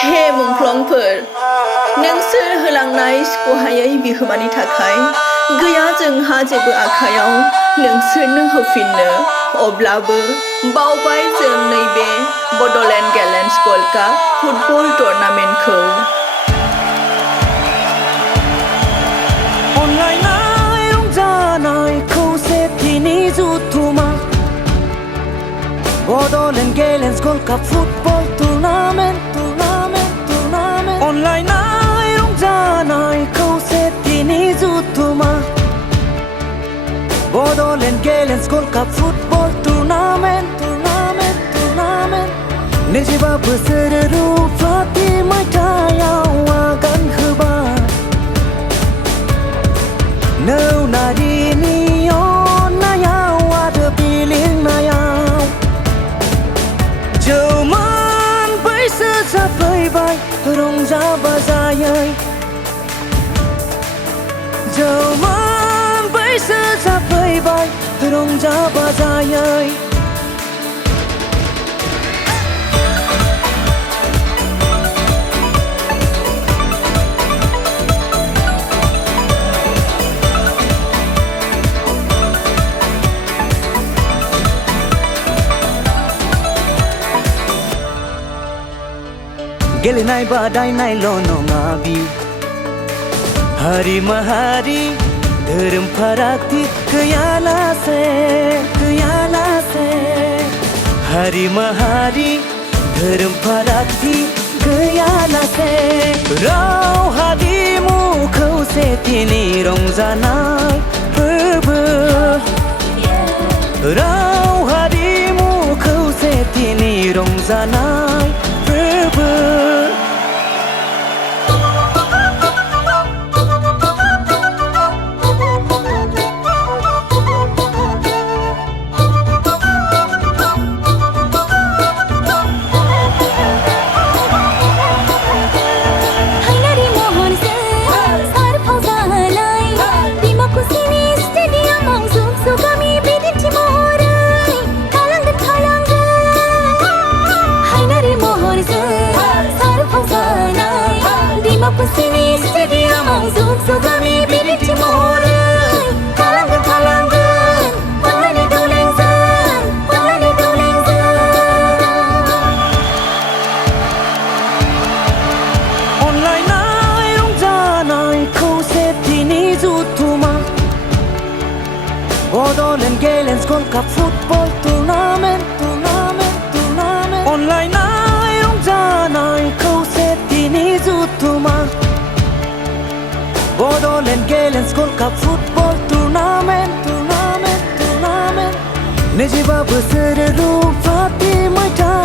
हे मुंख्लंफोर नोंसोर होलांनाय सुख'हायै बिहोमानि थाखाय गैया जोंहा जेबो आखायाव नोंसोरनो होफिननो अब्लाबो बावबाय जों नैबे बड'लेण्ड गेलेन्स गल्ड काप फुटबल टुर्नामेन्टखौ अनलायनाय रंजानाय खौसेथिनि जुथुमा बड'लेण्ड गेलेन्स गल्ड काप फुटबल टुर्नामेन्ट अनलायनाय रंजानाय खौसेथिनि जुथुमा बड'लेण्ड गेलेन्स गल्ड काप फुटबल टुर्नामेन्ट 25 बोसोर रुफाथि मायथाइयाव आगान होबाय नौनारिनि अननायाव आरो बिलिंनायाव जौमोन बैसो जाफैबाय रंजा बाजायै जौमोन बैसो जाफैबाय रंजा बाजायै गेलेनाय बादायनायल' नङा बियो हारि माहारि धोरोम फारागथि गैयालासे हारि माहारि धोरोम फारागथि गैयालासे राव हारिमु खौसेथिनि रंजानाय फोरबो राव हारिमु खौसेथिनि रंजानाय फोरबो Bordland Galens Gold Cup Football Tournament Online rongjanai khausetini jutuma Bordland Galens Gold Cup Football Tournament 25 बोसोर रुफाथि मायथाइ